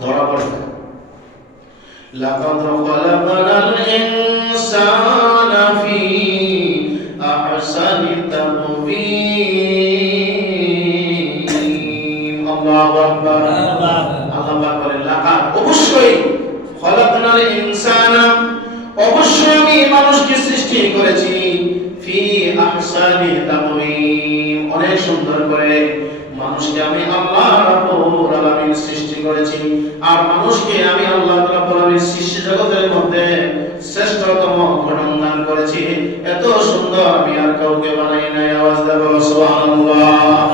ধরা পড়ে না لقد خلقنا الإنسان في أحسن تقويم الله أكبر আল্লাহ পাক বলেন লাকাদ অবশ্যই খলাকনাল ইনসানা অবশ্যই আমি মানুষকে সৃষ্টি করেছি ফি আহসানি তাকওয়িম অনেক সুন্দর করে করেছি। আর মানুষকে আমি আল্লাহ তাআলা বলেন সৃষ্টি জগতের মধ্যে শ্রেষ্ঠতম ঘটন দান করেছি। এত সুন্দর আমি আর কাউকে বানাই নাই, আওয়াজ দেব, সুবহানাল্লাহ।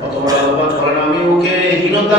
কত বড় আমি ওকে হীনতা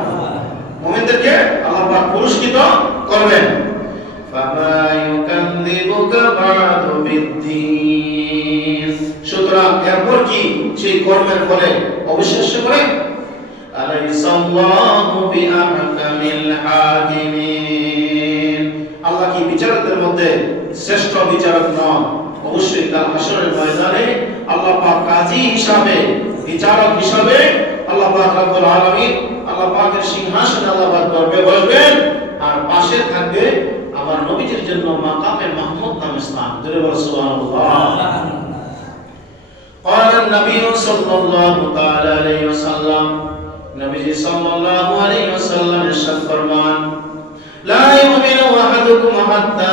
মুমিনদেরকে আল্লাহ পাক পুরস্কৃত করবেন। সুতরাং এরপর কি? সেই কর্মের ফলে অবিশ্বাস করে আল্লাহ কি বিচারকদের মধ্যে শ্রেষ্ঠ বিচারক নন? অবশ্যই কাল হাসরের ময়দানে আল্লাহ পাক কাজী হিসাবে, বিচারক হিসাবে আল্লাহ পাক রব্বুল আলামিন আল্লাহ পাকের সিংহাসনে আল্লাহ পাক গর্বে বসবেন আর পাশে থাকবে আমার নবীজির জন্য মাকামে মাহমুদ নামে স্থান জোরে বল সুবহানাল্লাহ قال النبي صلى الله تعالى عليه وسلم نبي صلى الله عليه وسلم ارشاد فرمان لا يؤمن احدكم حتى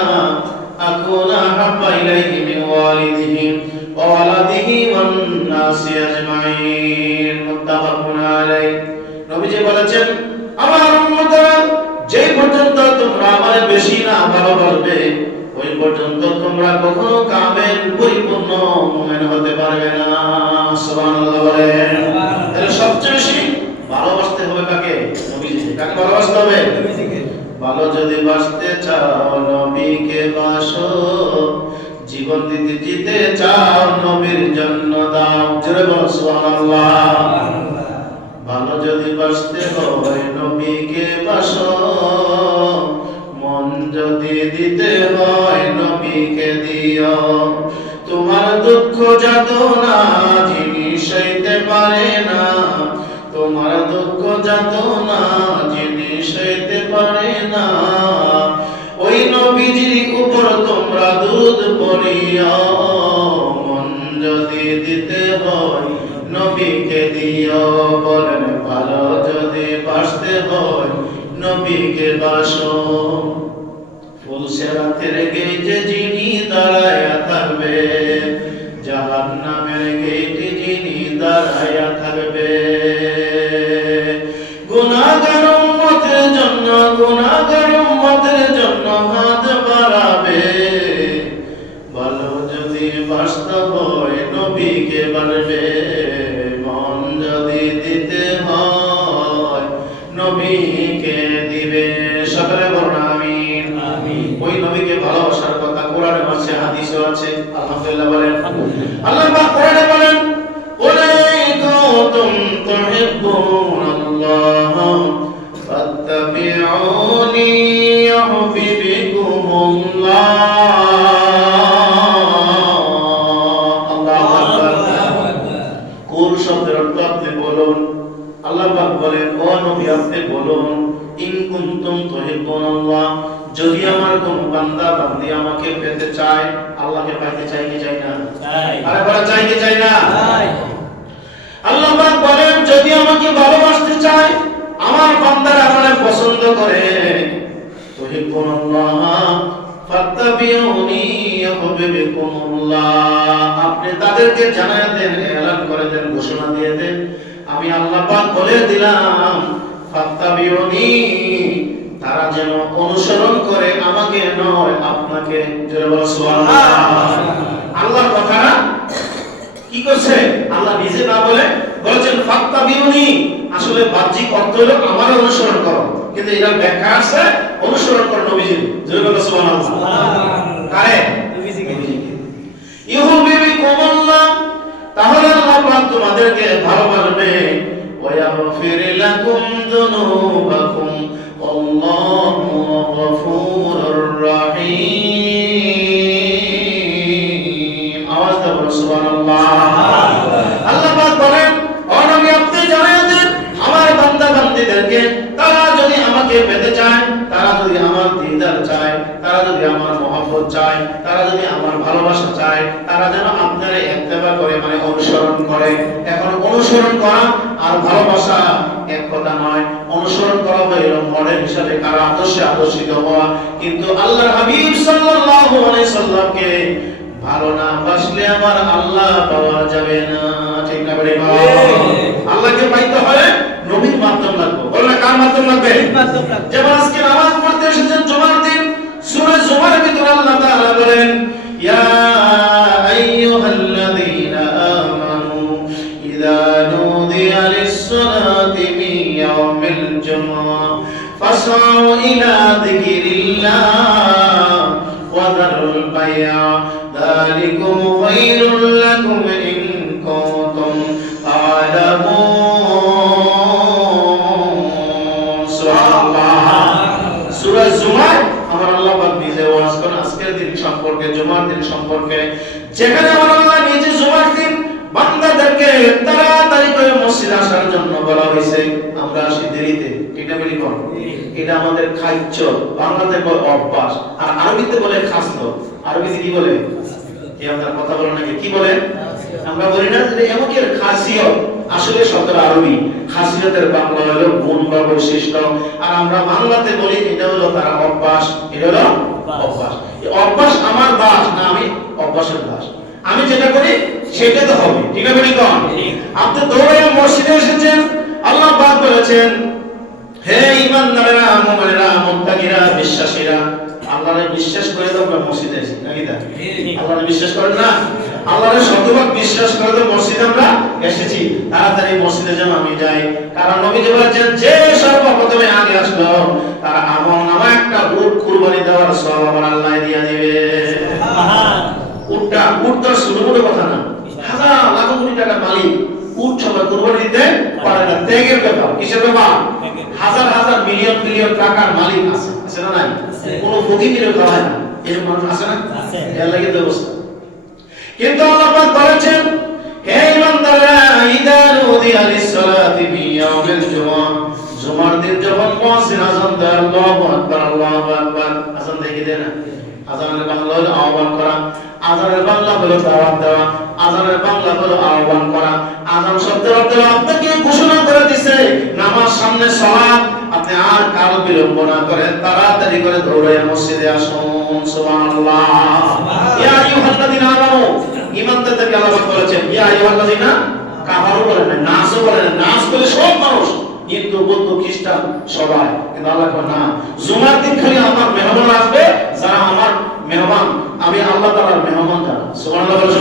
اكون احب اليه من والده وولده والناس اجمعين متفق عليه নবীজি বলেছেন আমার উম্মতরা যে পর্যন্ত তোমরা আমারে বেশি না ভালোবাসবে ওই পর্যন্ত তোমরা কখনো কামেল পরিপূর্ণ মুমিন হতে পারবে না। সুবহানাল্লাহ বলেন। তাহলে সবচেয়ে বেশি ভালোবাসতে হবে কাকে? নবীজি কাকে ভালোবাসতে হবে? ভালো যদি বাসতে চাও নবীকে বাসো জীবন দিতে জিতে চাও নবীর জন্য দাও। জোরে বল সুবহানাল্লাহ। ভালো যদি বাসতে হয় নবীকে বাসো মন যদি দিতে হয় নবীকে দিও। তোমার দুঃখ যাতনা জিনিস হইতে পারে না, তোমার দুঃখ যাতনা জিনিস হইতে পারে না। ওই নবীজির উপর তোমরা দুধ পড়িও, মন যদি দিতে হয় নবীকে দিও বলেন, ভালো যদি বাসতে হয়, নবীকে বাসো। ফুলসেরাতের গেটে যিনি দাঁড়ায়া থাকবে জাহান নামের গেটে যিনি দাঁড়ায়া থাকবে তুহিব্বুনাল্লাহ যদি আমার কোন বান্দা বান্দি আমাকে পেতে চায় আল্লাহকে পাইতে চাই কি চাই না? আরে বলা চাই কি চাই না? আল্লাহ পাক বলেন যদি আমাকে ভালোবাসতে চায় আমার বান্দারা আমাকে পছন্দ করে। তুহিব্বুনাল্লাহ ফাত্তাবিউনি ইউহিব্বুকুমুল্লাহ আপনি তাদেরকে জানায় দেন এলান করে দেন ঘোষণা দিয়ে দেন। আমি আল্লাহ পাক বলে দিলাম ফাত্তাবিউনি তারা যেন অনুসরণ করে আমাকে নয় আপনাকে। জোরে আল্লাহর কথা না? কি করছে? আল্লাহ নিজে না বলে বলেছেন ফাত্তা বিউনি আসলে বাহ্যিক অর্থ হলো আমার অনুসরণ করো। কিন্তু এটার ব্যাখ্যা আছে অনুসরণ করো নবীজির। জয় বলো সুবহানাল্লাহ। কারে? নবীজিকে। ইউহিব্বুকুমুল্লাহ তাহলে আল্লাহ পাক তোমাদেরকে ভালোবাসবে ওয়া ইয়াগফির লাকুম যুনুবাকুম চায় তারা যদি আমার ভালোবাসা চায় তারা যেন আপনার ইত্তেবা করে মানে অনুসরণ করে। এখন অনুসরণ করা আর ভালোবাসা এক কথা নয়। অনুসরণ করা হইল মডেল হিসাবে কারও আদর্শে আদর্শিত হওয়া। কিন্তু আল্লাহর হাবিব সাল্লাল্লাহু আলাইহি সাল্লামকে ভালো না বাসলে আমার আল্লাহ পাওয়া যাবে না। ঠিক না বলে আল্লাহকে পাইতে হয় নবীর মাধ্যম লাগবে। বলে কার মাধ্যম লাগবে। যেমন আজকে নামাজ এটা আমাদের খাদ্য। বাংলাতে বলে অভ্যাস আর আরবিতে বলে খাস্ত। আরবিতে কি বলে? এই আপনার কথা বলেন নাকি কি বলে? আমরা বলি না যে এমকের খাসিয়ত আসলে শব্দটা আরবি। খাসিয়তের বাংলা হলো গুণ বা বৈশিষ্ট্য। আর আমরা বাংলাতে বলি এটা হলো তারা অভ্যাস এটা হলো অভ্যাস। অভ্যাস আমার দাস না আমি অভ্যাসের দাস। আমি যেটা করি সেটা তো হবে। ঠিক আছে আপনি দৌড়ে মসজিদে এসেছেন আল্লাহ পাক বলেছেন হে ইমানদারেরা মুমিনেরা মুত্তাকিরা বিশ্বাসীরা আল্লাহরে বিশ্বাস করে তো আমরা মসজিদে এসেছি নাকি তা আল্লাহরে বিশ্বাস করেন না? আল্লাহরে শতভাগ বিশ্বাস করে তো মসজিদে আমরা এসেছি। তাড়াতাড়ি মসজিদে যেন আমি যাই। কারণ নবী যে বলেছেন যে সর্বপ্রথমে আগে আসলো তারা আমল নামা একটা উট কুরবানি দেওয়ার সব আমার আল্লাহ দিয়ে দিবে। উটটা উট তো শুধু কথা না। হাজার লাখ কোটি টাকার মালিক। সবাই দিতে পারে না। ত্যাগের ব্যাপার কিসের ব্যাপার? হাজার হাজার মিলিয়ন মিলিয়ন টাকার মালিক আছে। আছে না নাই। কোন নিলে হয় না। এরকম মানুষ আছে না। এর লাগে অবস্থা। কিন্তু আল্লাহ পাক বলেছেন হে ইমানদাররা ইদা নুদিয়া লিস-সালাতি ইয়াউমিল জুমআ জুমার দিন যখন মুয়াজ্জিন আযান দেয় আল্লাহু আকবার আল্লাহু আকবার। আযান দেখি দেয় না? আযানের বাংলা হলো আহ্বান করা। আযানের বাংলা হলো দাওয়াত দেওয়া আযানের বাংলা হলো আহ্বান করা। আযান শব্দের অর্থ আপনাকে ঘোষণা করে দিছে নামাজ সামনে সালাত আপনি আর কাল বিলম্ব না করে তাড়াতাড়ি করে দৌড়ে মসজিদে আসুন সুবহানাল্লাহ। ইয়া আইয়ুহাল্লাযীনা আমানু ঈমানদারদেরকে আল্লাহ বলেছেন ইয়া আইয়ুহাল্লাযীনা কাফারু বলেন না নাসও বলেন না। নাস বলে সব মানুষ হিন্দু বৌদ্ধ খ্রিস্টান সবাই। কিন্তু আল্লাহ না জুমার দিন খালি আমার মেহমান আসবে যারা আমার মেহমান আমি আল্লাহ তাআলার মেহমান যারা। সুবহানাল্লাহ বলে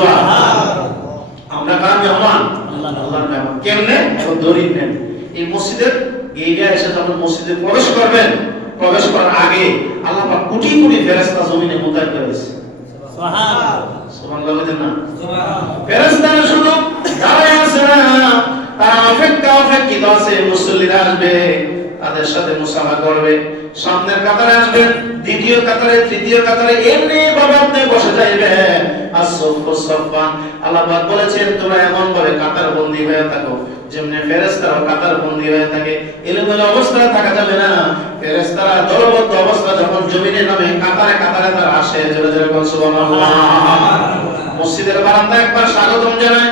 আমরা কার মেহমান? আল্লাহ। আল্লাহর মেহমান। কেমনে? এখন নেন এই মসজিদের গেইটা এসে যখন মসজিদে প্রবেশ করবেন প্রবেশ করার আগে আল্লাহ পাক কোটি কোটি ফেরেশতা জমিনে মোতায়েন করেছে সুবহানাল্লাহ। বলেন না। ফেরেশতারা শুধু দাঁড়ায় আছে না তারা অপেক্ষা অপেক্ষিত আছে মুসল্লিরা আসবে তাদের সাথে মুসাফা করবে। সামনের কাতারে আসবেন, দ্বিতীয় কাতারে, তৃতীয় কাতারে, এমনি ভাবে আপনি বসে যাইবেন। আল্লাহ বলেছেন, তোমরা এমন কাতার বন্দী হয়ে থাকো কাতার বন্দী হয়ে থাকে। এলোমেলো অবস্থায় থাকা যাবে না। দলবদ্ধ অবস্থা যখন জমিনের নামে, কাতারে কাতারে তারা আসে, জোরে জোরে বল সুবহানাল্লাহ। মসজিদের বারান্দায় একবার স্বাগতম জানাই।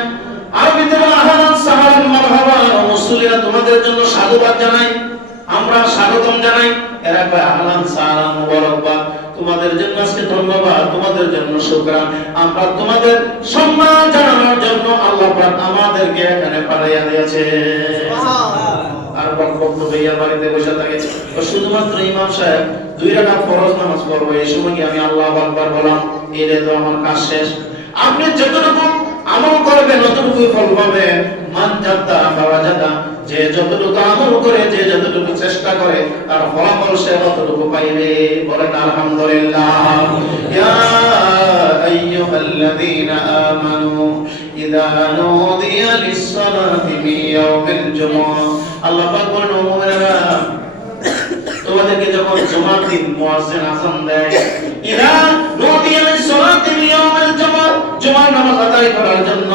আরবিতে বলা আহলান সাহালান মারহাবা তোমাদের জন্য সাধুবাদ জানাই আমরা স্বাগতম জানাই। এরা কয় আহলান সাহালান মুবারকবাদ তোমাদের জন্য আজকে ধন্যবাদ তোমাদের জন্য শুকরান। আমরা তোমাদের সম্মান জানানোর জন্য আল্লাহ পাক আমাদেরকে এখানে পাঠাইয়া দিয়েছে। আর বক্তব্য হইয়া বাড়িতে বসে থাকে। তো শুধুমাত্র ইমাম সাহেব দুই রাকাত ফরজ নামাজ পড়ব। এই সময় কি আমি আল্লাহ আকবার বললাম? এলে তো আমার কাজ শেষ। আপনি যতটুকু আমল করবেন ততটুকু ফল পাবেন মান বাবা জাদা যে যতটুকু আমল করে, যে যতটুকু চেষ্টা করে, তার ফলাফল সে ততটুকু পাইবে। বলেন, আলহামদুলিল্লাহ। ইয়া আইয়ুহাল্লাযীনা আমানু ইযা নুদিয়া লিস-সালাতি মিন ইয়াউমিল জুমআহ আল্লাহ পাক বলেন, ও মুমিনেরা, তোমাদেরকে যখন জুমার দিন মুয়াজ্জিন আযান দেয়, ইদা নুদিয়া লিস-সালাতি মিন ইয়াউমিল জুমআহ জুমার নামাজ আদায় করার জন্য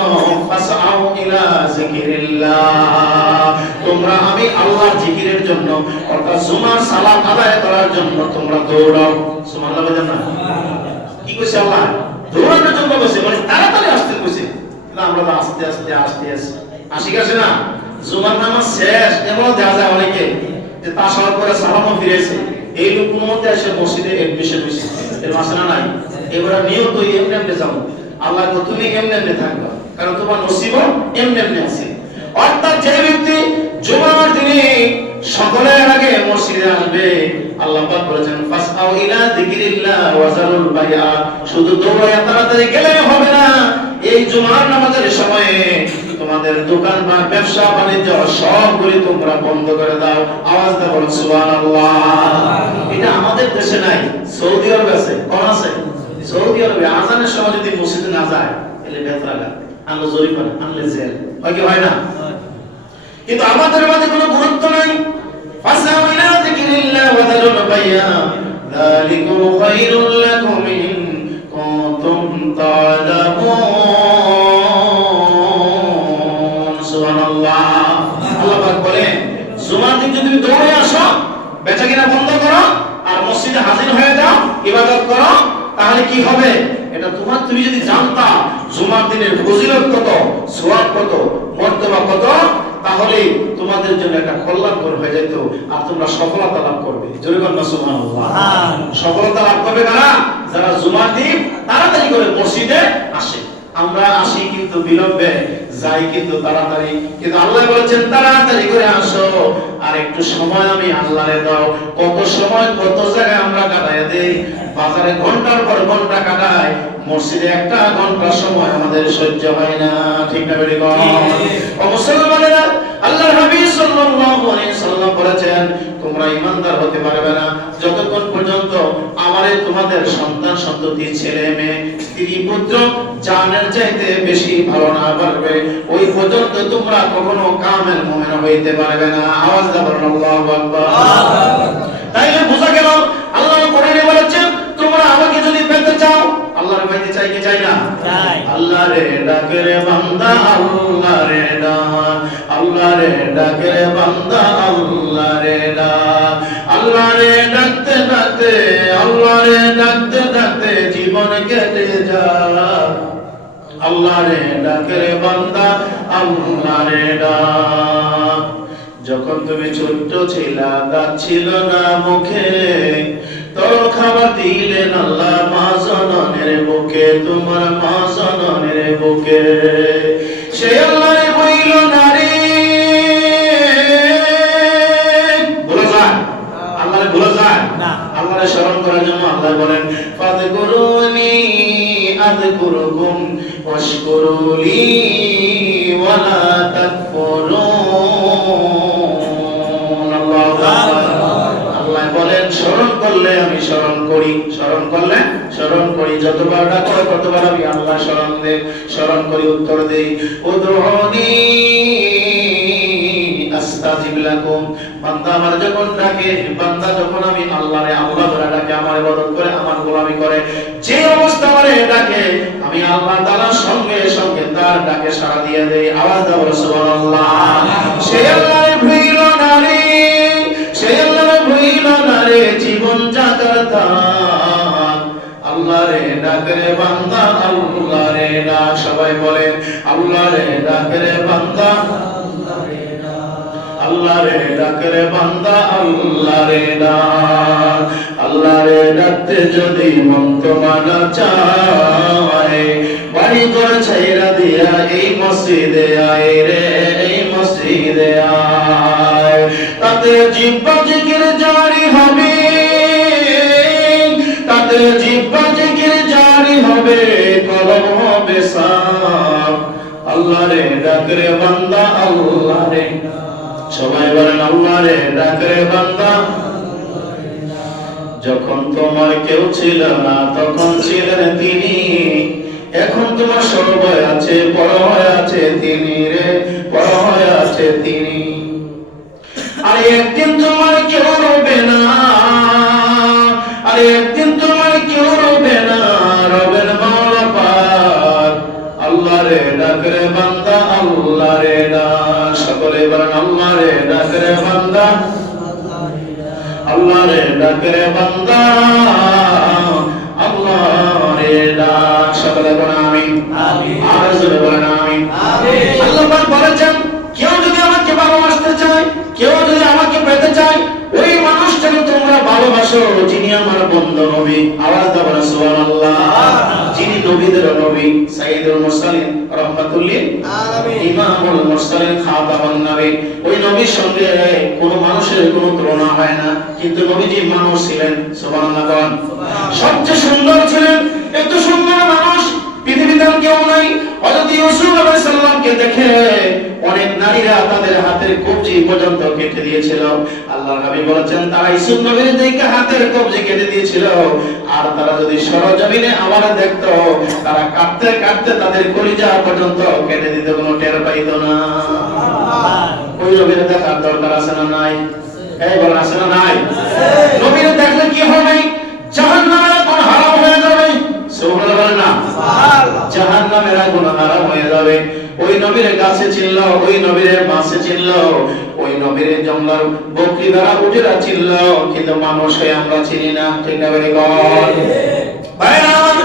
ফাসআউ ইলা যিকিরিল্লাহ। তোমরা আমি আল্লাহর জিকিরের জন্য, অর্থাৎ জুমার সালাত আদায় করার জন্য তোমরা দৌড়াও। সুবহানাল্লাহ বলেন না। কি কইছে আল্লাহ? দৌড়ানোর জন্য বসে মানে তাড়াতাড়ি আসতে কইছে। কিন্তু আমরা তো আস্তে আস্তে আস্তে আসি আসি গেছে না। জুমার নামাজ শেষ, এমন দেখা যায় অনেকে, যে তাসার করে সালামও ফিরেছে। এই লোক কোনো মতে এসে মসজিদে এডমিশন হয়েছে এর মাসলা নাই। এবার নিয়ত এমনি এমনি যাও। আল্লাহ কো তুমি এমনি এমনি থাকবা, কারণ তোমার নসিব এমনি এমনি আছে। অর্থাৎ যে ব্যক্তি জুমার দিনে সকলের আগে মসজিদে আসবে, আল্লাহ পাক বলেছেন, ফাসআউ ইলা যিকিরিল্লাহ ওয়া যারুল বাইআ শুধু দৌড়ায়া তাড়াতাড়ি গেলে হবে না, এই জুমার নামাজের সময়ে তোমাদের দোকান বা ব্যবসা বাণিজ্য সবগুলি তোমরা বন্ধ করে দাও। আওয়াজ দাও সুবহানাল্লাহ। এটা আমাদের দেশে নাই সৌদি আরবে আছে, কোন আছে? সৌদি আরবে আজানের সময় যদি মসজিদে না যায়, তাহলে বেতরাগা আনলো জরিমানা আনলে জেল। হয় কি হয় না? কিন্তু আমাদের মাঝে কোনো গুরুত্ব নাই। ফাসাউ ইলা যিকিরিল্লাহ ওয়া যারুল বাইয়া যালিকুম খায়রুল লাকুম ইন কুনতুম তা'লামুন। সুবহানাল্লাহ। আল্লাহ পাক বলেন, জুমার দিন যদি তুমি দৌড়ে আসো বেচাকেনা বন্ধ করো, আর মসজিদে হাজির হয়ে যাও ইবাদত তাহলে কি হবে? এটা তোমার তুমি যদি জানতা জুমার দিনের ফজিলত কত সোয়াব কত মর্তবা কত তাহলে তোমাদের জন্য একটা কল্যাণকর হয়ে যেত আর তোমরা সফলতা লাভ করবে। জোরে বলবা সুবহানাল্লাহ। সফলতা লাভ করবে কারা? যারা জুমার দিন তাড়াতাড়ি করে মসজিদে আসে। আমরা আসি কিন্তু বিলম্বে যাই কিন্তু তাড়াতাড়ি। কিন্তু আল্লাহ বলেছেন তাড়াতাড়ি করে আসো। আর একটু সময় আমি আল্লাহরে দাও। কত সময় কত জায়গায় আমরা কাটায় দেই। বাজারে ঘণ্টা কাটাই মসজিদে একটা ঘণ্টা সময় আমাদের সহ্য হয় না ঠিক না বেড়ে ও মুসলমানেরা আল্লাহর হাবিব সাল্লাল্লাহু আলাইহি সাল্লাম বলেছেন তোমরা ইমানদার হতে পারবে না। যতক্ষণ পর্যন্ত আমারে তোমাদের সন্তান সন্ততি ছেলে মেয়ে স্ত্রী পুত্র জানের চাইতে বেশি ভালো না পারবে ওই পর্যন্ত তোমরা কখনো কামেল মুমিন হইতে পারবে না। আওয়াজ দাও আল্লাহু আকবার। তাইলে বোঝা গেল আল্লাহর পাইতে চাই কি চাই না? চাই। আল্লাহ রে ডাকে রে বান্দা আল্লাহ রে ডাক আল্লাহ রে ডাকে রে বান্দা আল্লাহ রে ডাক আল্লাহ রে ডাকতে ডাকতে আল্লাহ রে ডাকতে ডাকতে জীবন কেটে যায় আল্লাহ রে ডাকে রে বান্দা আল্লাহ রে ডাক যখন তুমি ছোট্ট ছিলা দাঁত ছিল না মুখে। খাবার দিলেন আল্লাহ মা জননের বুকে তোমার মা জননের বুকে। সে আল্লাহ রে বইল নারী। ভুলে যায়? আল্লাহরে ভুলে যায়? না। আল্লাহরে স্মরণ করার জন্য আল্লাহ বলেন ফাদকুরুনি আযকুরুকুম ওয়াশকুরুলি ওয়ালা তাকফুরুন। স্মরণ করলে আমি স্মরণ করি। স্মরণ করলে? স্মরণ করি। যতবার ডাকো, ততবার আমি আল্লাহ স্মরণ দে স্মরণ করি, উত্তর দেই। উদুনি আস্তাজিব লাকুম। বান্দা আমার যখন ডাকে, বান্দা যখন আমি আল্লাহরে, আল্লাহ ধরে ডাকে, আমার করে, আমার গোলামি করে, যে অবস্থা ডাকে, আমি আল্লাহ তাআলার সঙ্গে সঙ্গে তার ডাকে সাড়া দিয়ে দেই। আওয়াজ দাও সেই আল্লাহরে ভুইল না রে সেই আল্লাহরে ভুইল না সবাই বলেন আল্লাহ রে ডাকে বান্দা আল্লাহ রে ডাকে বান্দা আল্লাহ রে ডাক আল্লাহ রে ডাকতে যদি মন তোমার চায়, বাড়ি করে ছাইরা দিয়া এই মসজিদে আয় রে, এই মসজিদে আয়। তাতে জিব্বা জিকির যখন তোমার কেউ ছিল না, তখন ছিলেন তিনি। এখন তোমার সর্বয় আছে হয়ে আছে তিনি রে হয়ে আছে তিনি। আর একদিন তোমার কেউ রবে না। আর আল্লাহ রে ডাক রে বান্দা আল্লাহ রে ডাক। সকলে বলেন আমিন। আর জোরে বলেন আমিন। আল্লাহ পাক বলেছেন কেউ যদি আমাকে ভালোবাসতে চায় কেউ যদি আমাকে পেতে চায় ওই মানুষটাকে তোমরা ভালোবাসো যিনি আমার বন্ধু নবী। আওয়াজ দাও না সুবহানাল্লাহ। নবীদের নবী সাইয়েদুল মুরসালিন রহমাতুল্লিল আলামিন। ইমামুল মুরসালিন খাতামুন নবী। ওই নবীর সঙ্গে কোনো মানুষের কোনো তুলনা হয় না। কিন্তু নবীজি মানুষ ছিলেন সুবহানাল্লাহ। সবচেয়ে সুন্দর ছিলেন এত সুন্দর পৃথিবীতে কেউ নাই হযরত ইউসুফ আলাইহিস সালামকে দেখে অনেক নারীরা তাদের হাতের কবজি পর্যন্ত কেটে দিয়েছিল। আল্লাহর নবী বলেছেন তারা ইউসুফ নবীর দিকে হাতের কবজি কেটে দিয়েছিল। আর তারা যদি সরজমিনে আবার দেখতো তারা কাটতে কাটতে তাদের কলিজা পর্যন্ত কেটে দিতে কোনো টের পাইতো না। ওই নবীর দেখার দরকার আছে না নাই? এই বলেন আছে না নাই? নবীর দেখলে কি হবে? জাহান্নামের সুবহানাল্লাহ বলেন না? জাহান্নামের আগুন হারাম যাবে। ওই নবীর গাছে চিনল, ওই নবীর মাছে চিনল, ওই নবীর জঙ্গল বকরি দ্বারা উঠেরা চিনল, কিন্তু মানুষ আমরা চিনি না, ঠিক না বলে গড ভাইরা আমার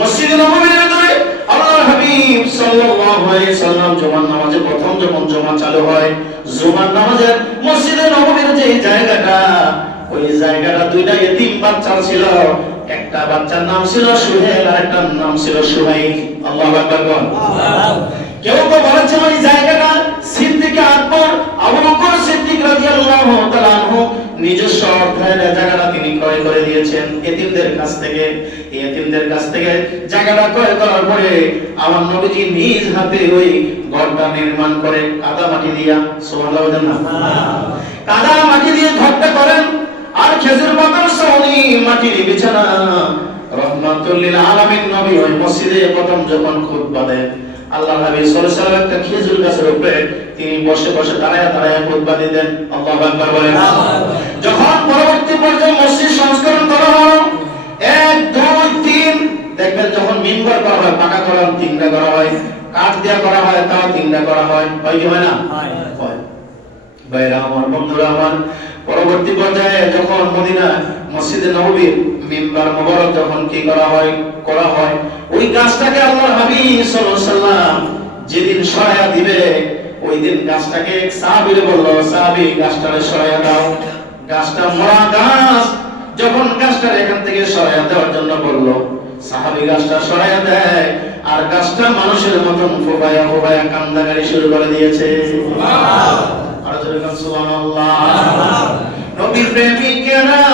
মসজিদ নববীর ভিতরে আল্লাহর হাবিব সাল্লাল্লাহু আলাইহি সাল্লাম জুমার নামাজে প্রথম যখন জুমা চালু হয়, জুমার নামাজে মসজিদে নববীর যে জায়গাটা, ওই জায়গাটা দুইটা এতিম বাচ্চা ছিল। একটা বাচ্চার নাম ছিল সুহেল আর একটা নাম ছিল সুহাইল আল্লাহু আকবার বল। কেউ তো বলেছে ওই জায়গাটা সিদ্দিক আকবর আবু বকর সিদ্দিক রাদিয়াল্লাহু তাআলা আনহু। নিজস্ব অর্থায়নে জায়গাটা তিনি ক্রয় করে দিয়েছেন এতিমদের কাছ থেকে। এই এতিমদের কাছ থেকে জায়গাটা ক্রয় করার পরে আমার নবীজি নিজ হাতে ওই ঘরটা নির্মাণ করে কাদা মাটি দিয়া সুবহানাল্লাহ কাদা মাটি দিয়ে ঘরটা করেন। আর খেজুর পাতার সাউনি মাটির বিছানা। রহমাতুল লিল আলামিন নবী ওই মসজিদে প্রথম যখন খুতবা দেন আল্লাহ নবী সাল্লাল্লাহু আলাইহি একটা খেজুর গাছের উপরে তিনি বসে বসে দাঁড়ায় দাঁড়ায় খুতবা দিতেন। আল্লাহু আকবার বলেন। যখন পরবর্তী পর্যায়ে মসজিদ সংস্করণ করা হলো এক দুই তিন দেখবেন যখন মিম্বার করা হয় পাকা করা তিনটা করা হয় কাঠ দেওয়া করা হয় তাও তিনটা করা হয়। হয় কি হয় না? হয়। ভাইরা আমার বন্ধুরা আমার পরবর্তী পর্যায়ে যখন মদিনা মসজিদে নববীর মিম্বার মোবারক যখন কি করা হয় করা হয়, ওই গাছটাকে আল্লাহর হাবিব সাল্লাম যেদিন সরায়া দিবে, ওই দিন গাছটাকে সাহাবীরে বলল, সাহাবী, গাছটারে সরায়া দাও। গাছটা মরা গাছ যখন গাছটা এখান থেকে সরায়া দেওয়ার জন্য বলল, সাহাবী, গাছটা সরায়া দেয়। আর গাছটা মানুষের মতন ফোবায়া ফোবায়া কান্দাকারি শুরু করে দিয়েছে। আর জোরে সুবহানাল্লাহ। নবীর প্রেমিকেরা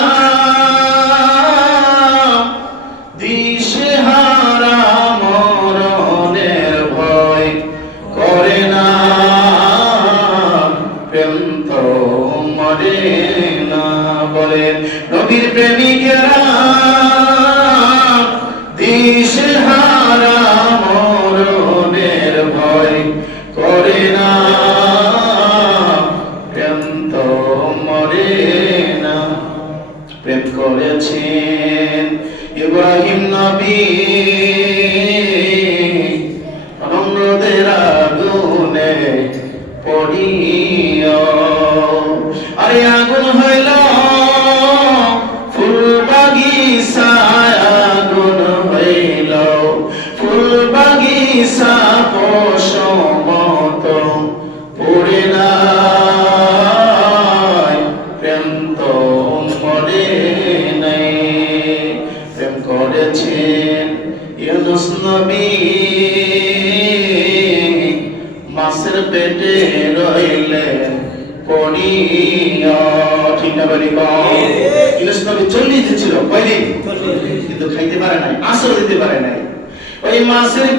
ওই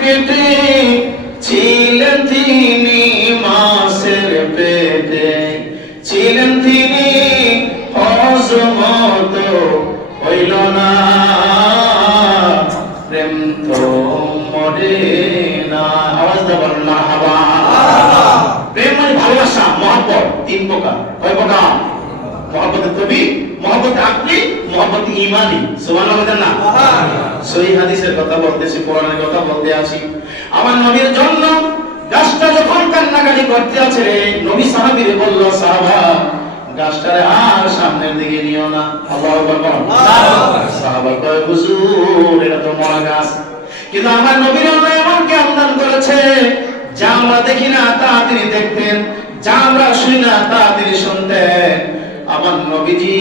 সুবহানাল্লাহ বলেন না? সহি হাদিসের কথা বলতেছি কোরআনের কথা বলতে আছি আমার নবীর জন্য গাছটা যখন কান্নাকাটি করতে আছে নবী সাহাবীরে বলল সাহাবা গাছটারে আর সামনের দিকে নিও না। আল্লাহু আকবার সাহাবা কয় হুজুর এটা তো মরা গাছ। কিন্তু আমার নবীর আল্লাহ এমন জ্ঞান দান করেছে যা আমরা দেখি না তা তিনি দেখতেন যা আমরা শুনি না তা তিনি শুনতেন। আমার নবীজি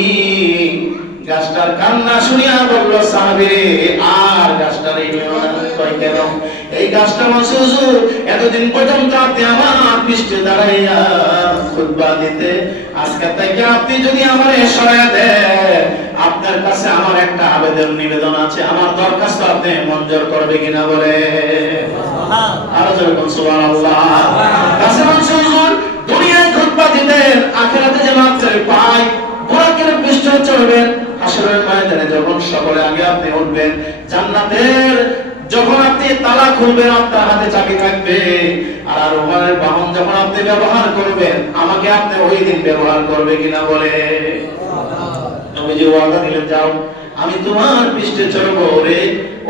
গাছটার কান্না শুনিয়া বলল সাহাবীরে আর গাছটার এই কয় কেন? এই গাছটা বলছে হুজুর এতদিন পর্যন্ত আপনি আমার পৃষ্ঠে দাঁড়াইয়া খুতবা দিতে আজকে থেকে আপনি যদি আমার সহায় দেন আপনার কাছে আমার একটা আবেদন নিবেদন আছে। আমার দরখাস্ত আপনি মঞ্জুর করবে কিনা বলে? আরও যেরকম সুবহানাল্লাহ। কাছে বলছে হুজুর উঠবেন জান্নাতের যখন আপনি তালা খুলবেন, আপনার হাতে চাবি থাকবে। আর ওমানের বাহন যখন আপনি ব্যবহার করবেন, আমাকে আপনি ওই দিন ব্যবহার করবে কিনা বলে। নবীজি ওয়াদা দিলেন, যাও, আমি তোমার পৃষ্ঠে চড়বো রে,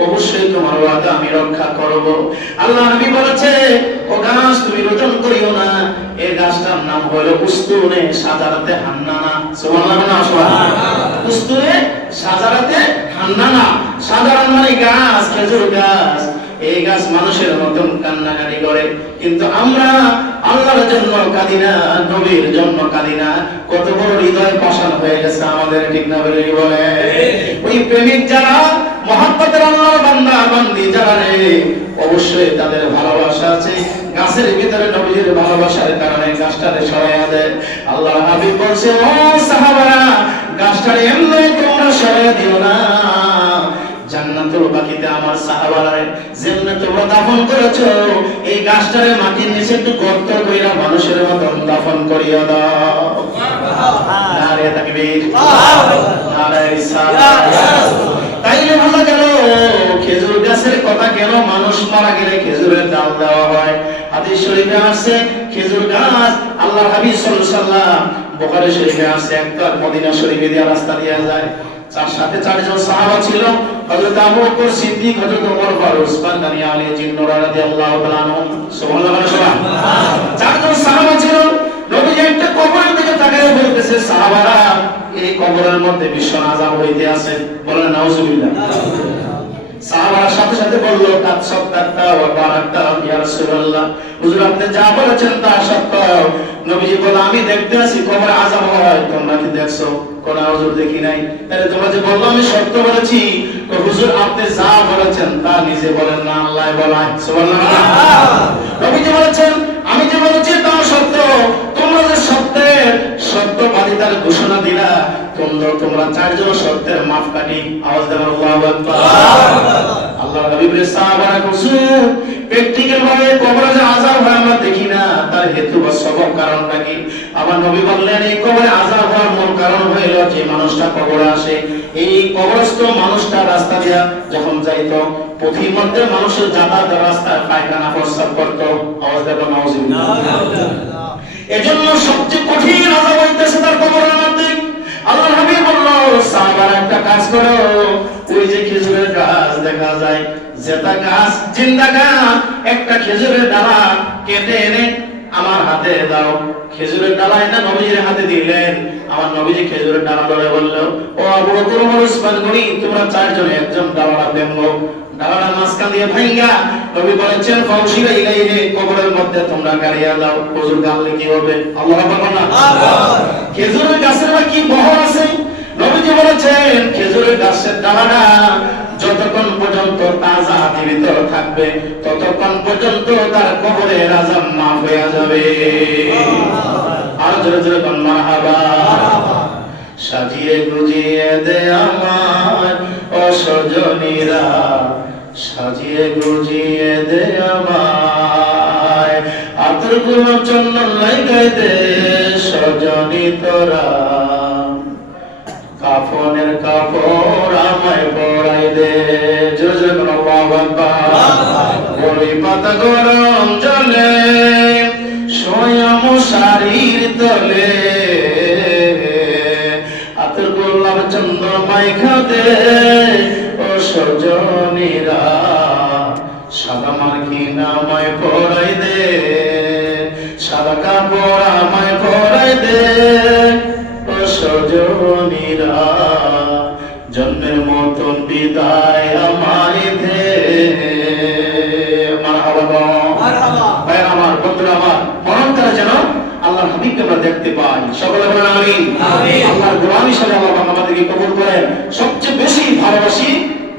অবশ্যই তোমার ওয়াদা আমি রক্ষা করব। আল্লাহ নবী বলেছে, ও গাছ, তুমি রোজন করিও না। এই গাছটার নাম হলো উস্তুনে সাজারাতে হান্নানা। সুবহানাল্লাহ সুবহানাল্লাহ। উস্তুনে সাজারাতে হান্নানা সাধারণ মানে গাছ, খেজুর গাছ। এই গাছ মানুষের মতন কান্নাকাটি করে। কিন্তু আমরা আল্লাহর জন্য কাঁদি না, নবীর জন্য কাঁদি না। কত বড় হৃদয় পাষাণ হয়ে গেছে আমাদের, ঠিক না বলে বলে? ওই প্রেমিক যারা মহাব্বতের আল্লাহর বান্দা, বান্দি যারা রে অবশ্যই তাদের ভালোবাসা আছে। গাছের ভিতরে নবীর ভালোবাসার কারণে গাছটারে সরাইয়া দেয়। আল্লাহর হাবিব বলছে, ও সাহাবারা এমনি তোমরা দিও না। বাকিতে আমার সাহাবারা যেমনে তোমরা দাফন এই গাছটারে মাটির নিচে একটু গর্ত কইরা মানুষের দাফন করিয়া দাও। তাইলে ভালো গেল, খেজুর গাছের কথা কেন মানুষ মারা গেলে খেজুরের ডাল দেওয়া হয়? হাদিস শরীফে আছে খেজুর গাছ আল্লাহ হাবিব সাল্লাল্লাহু আলাইহি বুখারী শরীফে আছে একটা, মদিনা শরীফে দিয়ে রাস্তা দিয়ে যায়। তার সাথে চারজন সাহাবা ছিল, হযরত আবু বকর সিদ্দিক, হযরত ওমর ফারুক, উসমান গনি, আলী, জিন্নুরা রাদিয়াল্লাহু তাআলা আনহুম। সুবহানাল্লাহ সুবহানাল্লাহ চারজন সাহাবা ছিল নবীজি একটা কবরের দিকে তাকিয়ে বলতেছে, সাহাবারা, এই কবরের মধ্যে ভীষণ আযাব হইতে আছে বলেন, নাউজুবিল্লাহ। সাহাবারা সাথে সাথে বলল কাদ সত্তাতা ওয়া বারাকতা ইয়া রাসূলুল্লাহ। হুজুর আপনি যা বলেছেন তা সত্য। নবীজি বলল আমি দেখতে আছি কবরে আযাব হয়। তোমরা কি দেখছ? কোন হুজুর দেখি নাই। তাহলে তোমরা যে বলল আমি সত্য বলেছি। তো হুজুর আপনি যা বলেছেন তা নিজে বলেন না আল্লাহ বলায় সুবহানাল্লাহ। নবীজি বলেছেন আমি যে বলেছি তা সত্য। তোমরা যে সত্যের সত্যবাদিতার ঘোষণা দিলা, তোমরা তোমরা চারজন সত্যের মাপকাঠি আওয়াজ দেওয়ার আল্লাহু আকবার। আল্লাহ নবী সাহাবারা হুজুর প্র্যাকটিক্যাল ভাবে কবরে যে আযাব হয় আমরা দেখি না, তার হেতু বা সবব কারণটা কি? আমার নবী বললেন, এই কবরে আযাব হওয়ার মূল কারণ হইল যে মানুষটা কবরে আসে। এই কবরস্থ মানুষটা রাস্তা দিয়া যখন যাইতো, পথির মধ্যে মানুষের যাতায়াতের রাস্তায় পায়খানা প্রস্রাব করতো। আওয়াজ দেবো নাউজুবিল্লাহ এজন্য সবচেয়ে কঠিন আজাব হইতেছে তার কবরের মধ্যে। আল্লাহর হাবিব বলল, সাহাবার একটা কাজ করো, ওই যে খেজুরের গাছ দেখা যায়, জেতা গাছ, জিন্দা গাছ, একটা খেজুরের দানা কেটে এনে আমার হাতে দাও। খেজুরের ডালা এটা নবীজির হাতে দিলেন? আমার নবীজি খেজুরের ডালা ধরে বলল ও আবু বকর ওমর উসমান গনি তোমরা চারজনে একজন ডালাটা ভেঙ্গো ডালাটা মাঝখান দিয়ে ভাঙ্গা নবী বলেছেন ইলাইহি কবরের মধ্যে তোমরা গাড়িয়া দাও। হুজুর গালে কি হবে? আল্লাহ না? খেজুরের গাছের কি বহর আছে? নবীজি বলেছেন খেজুরের গাছের ডালাটা যতক্ষণ পর্যন্ত তাজা জীবিত থাকবে ততক্ষণ পর্যন্ত তার কবরের আজাব মাফ হয়ে যাবে। আর জোরে জোরে বল মারহাবা। সাজিয়ে গুজিয়ে দে আমার অসজনীরা সাজিয়ে গুজিয়ে দে আমায়। আতরগুলো চন্ন লাগাই দে সজনী তোরা কাফনের কাপড় আমায় পাতা গরম জলে, স্বয়ং শাড়ির তলে। আতর গোলাপ চন্দ্র মাইখা দে ও সজনীরা, সাদা মার্কি নামায় পরাই দে, সাদা কাপড় আমায় পরাই দে, ও সজনীরা। জন্মের মতন বিদায় ভাই আমার বন্ধুরা আমার মরণ তারা যেন আল্লাহর হাবিবকে আমরা দেখতে পাই। সকলে বলেন আমিন। আমিন। আল্লাহর গোলাম হিসাবে আল্লাহ আমাদেরকে কবুল করেন। সবচেয়ে বেশি ভালোবাসি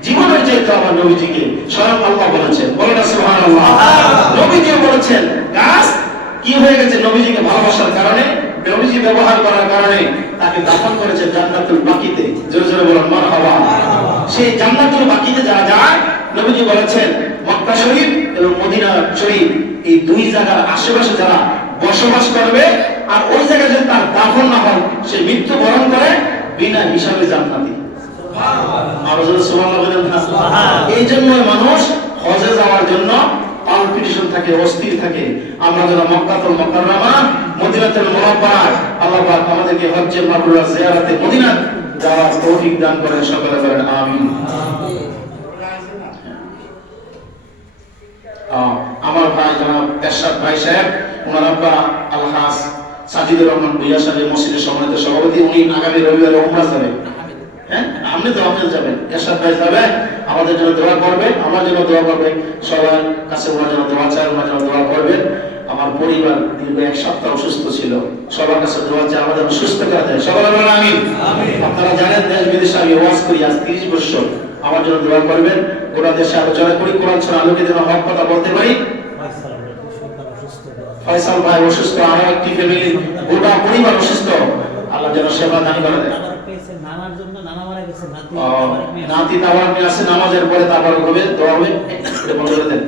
জীবনের চাইতে আমার নবীজিকে স্বয়ং আল্লাহ বলেছেন। বলেন সুবহানাল্লাহ। নবীজিও বলেছেন গাছ কি হয়ে গেছে নবীজিকে ভালোবাসার কারণে? নবীজি ব্যবহার করার কারণে তাকে দাফন করেছে জান্নাতুল বাকিতে। জোরে জোরে বলেন মারহাবা সেই জান্নাতুল বাকিতে যারা যায় নবীজি বলেছেন মক্কা শরীফ এবং মদিনা শরীফ এই দুই জায়গার আশেপাশে যারা বসবাস করবে আর ওই জায়গায় যদি তার দাফন না হয় সে মৃত্যু বরণ করে বিনা হিসাবে জান্নাতি। না? এই জন্য মানুষ হজে যাওয়ার জন্য থাকে অস্থির থাকে। আমরা যারা মক্কাতুল মুকাররমা মদিনাতুল মুনাওয়ারা আল্লাহ পাক আমাদেরকে হজ্জে মাবরুর জিয়ারতে মদিনা যাওয়ার তৌফিক দান করেন সকলে বলেন আমিন। আহ, আমার ভাই জনাব এরশাদ ভাই সাহেব ওনার আব্বা আলহাস সাজিদুর রহমান ভুইয়া সাহেব মসজিদের সম্মানিত সভাপতি উনি আগামী রবিবারে উমরা যাবেন। হ্যাঁ? আপনি তো আপনি যাবেন। এরশাদ ভাই যাবে আমাদের জন্য দোয়া করবে আমার জন্য দোয়া করবে সবার কাছে ওনার জন্য দোয়া চাই ওনার জন্য দোয়া করবেন আমার পরিবার দীর্ঘ এক সপ্তাহ অসুস্থ ছিল সবার কাছে দোয়া চাই আমাদের সুস্থ করে সবাই বলেন আমি আপনারা জানেন দেশ বিদেশে আমি ওয়াজ করি আজ তিরিশ বছর আমার জন্য দোয়া করবেন। গোটা দেশে আলোচনা করি কোরআন ছাড়া আলোকে যেন হক কথা বলতে পারি। ফয়সাল ভাই অসুস্থ, আরও একটি ফ্যামিলি গোটা পরিবার অসুস্থ। আল্লাহ যেন সেবা দান করে। দেন নাতি তাবার আছে নামাজের পরে তারপর হবে, দোয়া হবে, এটা করে দেন।